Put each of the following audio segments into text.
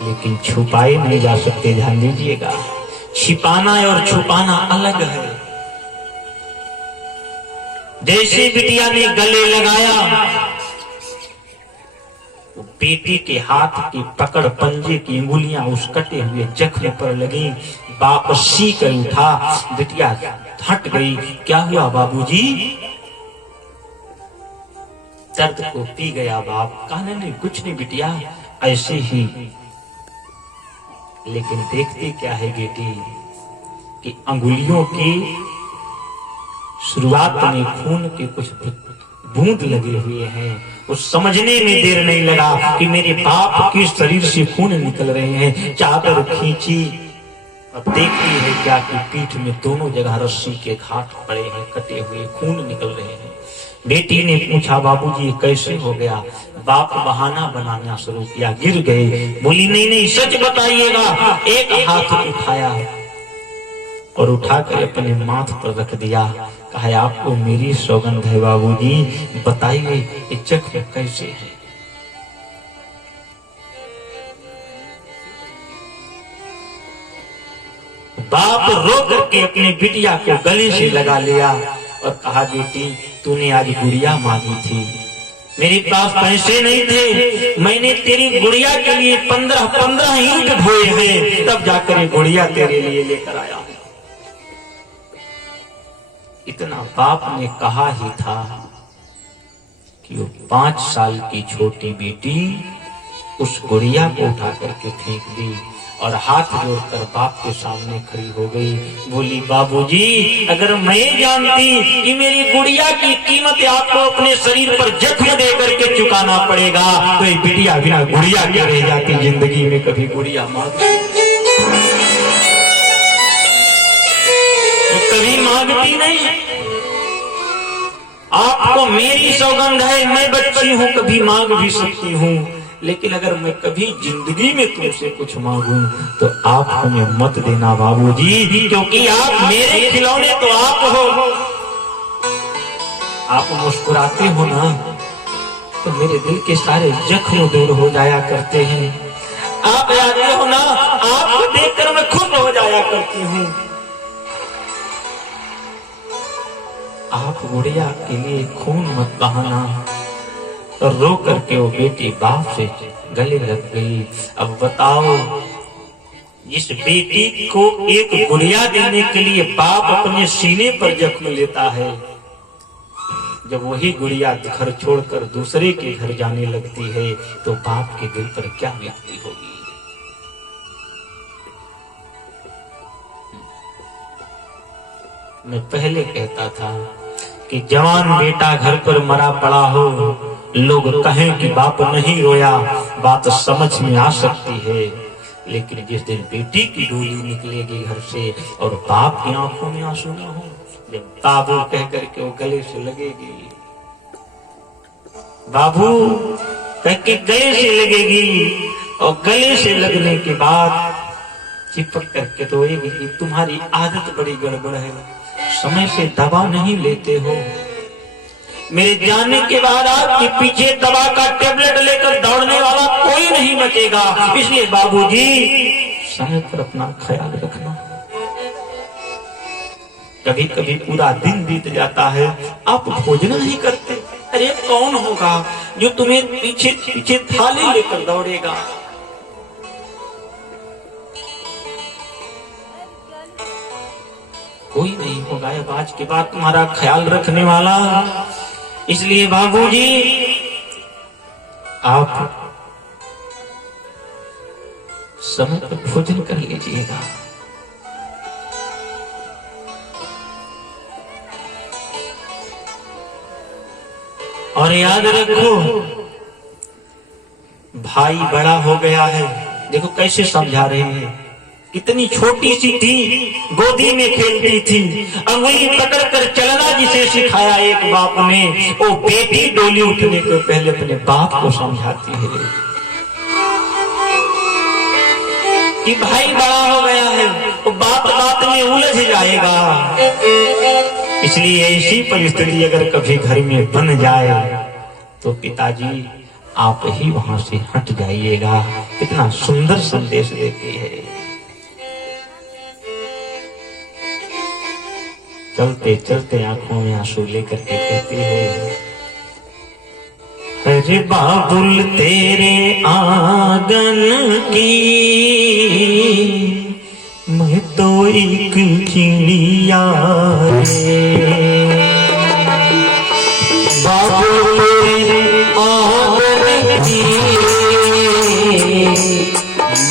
लेकिन छुपाए नहीं जा सकते। ध्यान दीजिएगा, छिपाना और छुपाना अलग है। जैसे बिटिया ने गले लगाया, बेटी के हाथ की पकड़, पंजे की अंगुलियां उस कटे हुए जख्म पर लगी। बाप सी कर उठा, बिटिया हट गई। क्या हुआ बाबूजी? दर्द को पी गया बाप। कहा नहीं कुछ नहीं बिटिया, ऐसे ही। लेकिन देखती क्या है बेटी कि अंगुलियों की शुरुआत में खून के कुछ बूंद लगे हुए हैं। उस समझने में देर नहीं लगा कि मेरे बाप के शरीर से खून निकल रहे हैं। चादर खींची और देखती है क्या कि पीठ में दोनों जगह रस्सी के घाट पड़े हैं, कटे हुए खून निकल रहे हैं। बेटी ने पूछा बाबूजी ये कैसे हो गया? बाप बहाना बनाना शुरू किया, गिर गए। बोली नहीं नहीं सच बताइएगा। एक हाथ उठाया और उठाकर अपने माथ पर रख दिया। कहा आपको मेरी सौगंध है बाबूजी, बताइए ये जख्म कैसे है? बाप रो करके अपनी बिटिया को गले से लगा लिया और कहा बेटी तूने आज गुड़िया मांगी थी, मेरे पास पैसे नहीं थे, मैंने तेरी गुड़िया के लिए 15 ईंट ढोए हैं, तब जाकर गुड़िया तेरे लिए लेकर आया हूं। इतना बाप ने कहा ही था कि वो 5 साल की छोटी बेटी उस गुड़िया को उठा करके फेंक दी और हाथ जोड़कर बाप के सामने खड़ी हो गई। बोली बाबूजी अगर मैं जानती कि मेरी गुड़िया की कीमत आपको अपने शरीर पर जख्म दे करके चुकाना पड़ेगा तो ये बिटिया बिना गुड़िया के रह जाती, जिंदगी में कभी गुड़िया कभी मांगती नहीं। आपको मेरी सौगंध है, मैं बच्ची हूँ, कभी मांग भी सकती हूँ, लेकिन अगर मैं कभी जिंदगी में तुमसे कुछ मांगूं तो आप हमें मत देना बाबूजी, क्योंकि आप मेरे खिलौने तो आप हो। आप मुस्कुराते हो ना तो मेरे दिल के सारे जख्म दूर हो जाया करते हैं। आप आते हो ना, आपको देखकर मैं खुश हो जाया करती हूँ। आप गुड़िया के लिए खून मत बहाना। तो रो करके वो बेटी बाप से गले लग गई। अब बताओ, जिस बेटी को एक गुड़िया देने के लिए बाप अपने सीने पर जख्म लेता है, जब वही गुड़िया घर छोड़कर दूसरे के घर जाने लगती है तो बाप के दिल पर क्या बीतती होगी। मैं पहले कहता था कि जवान बेटा घर पर मरा पड़ा हो, लोग कहें कि बाप नहीं रोया, बात समझ में आ सकती है, लेकिन जिस दिन बेटी की डोली निकलेगी घर से और बाप की आंखों में आंसू न हो, जब बाबू कह करके वो गले से लगेगी, बाबू कह के गले से लगेगी और गले से लगने के बाद चिपक करके रोएगी कि तुम्हारी आदत बड़ी गड़बड़ है, समय से दवा नहीं लेते हो, मेरे जाने के बाद आपके पीछे दवा का टेबलेट लेकर दौड़ने वाला कोई नहीं बचेगा, इसलिए बाबूजी समय पर अपना ख्याल रखना। कभी कभी पूरा दिन बीत जाता है, आप भोजन नहीं करते, अरे कौन होगा जो तुम्हें पीछे पीछे थाली लेकर दौड़ेगा। कोई नहीं होगा अब आज के बाद तुम्हारा ख्याल रखने वाला, इसलिए बाबूजी आप समय पर भोजन कर लीजिएगा। और याद रखो, भाई बड़ा हो गया है, देखो कैसे समझा रहे हैं, कितनी छोटी सी थी, गोदी में खेलती थी, अंगुली पकड़ कर चलना जिसे सिखाया एक बाप ने, वो बेटी डोली उठने के पहले अपने बाप को समझाती है कि भाई बड़ा हो गया है, वो बाप बात में उलझ जाएगा। इसलिए ऐसी परिस्थिति अगर कभी घर में बन जाए तो पिताजी आप ही वहां से हट जाइएगा। कितना सुंदर संदेश देती है। चलते चलते आंखों में आंसू लेकर के कहती है, अरे बाबुल तेरे आंगन की मैं तो एक चिड़िया रे। बाबुल तेरे आंगन की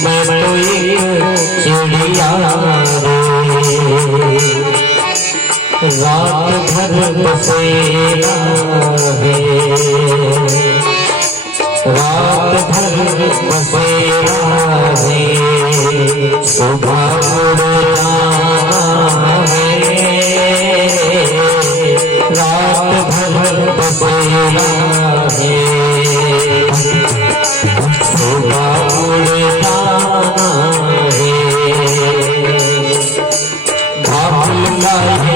मैं तो एक चिड़िया रे। रात भर बसेरा है, रात भर बसेरा है, सुबह उड़ना है। रात भर बसेरा है, सुबह उड़ना है। बाबुल लाए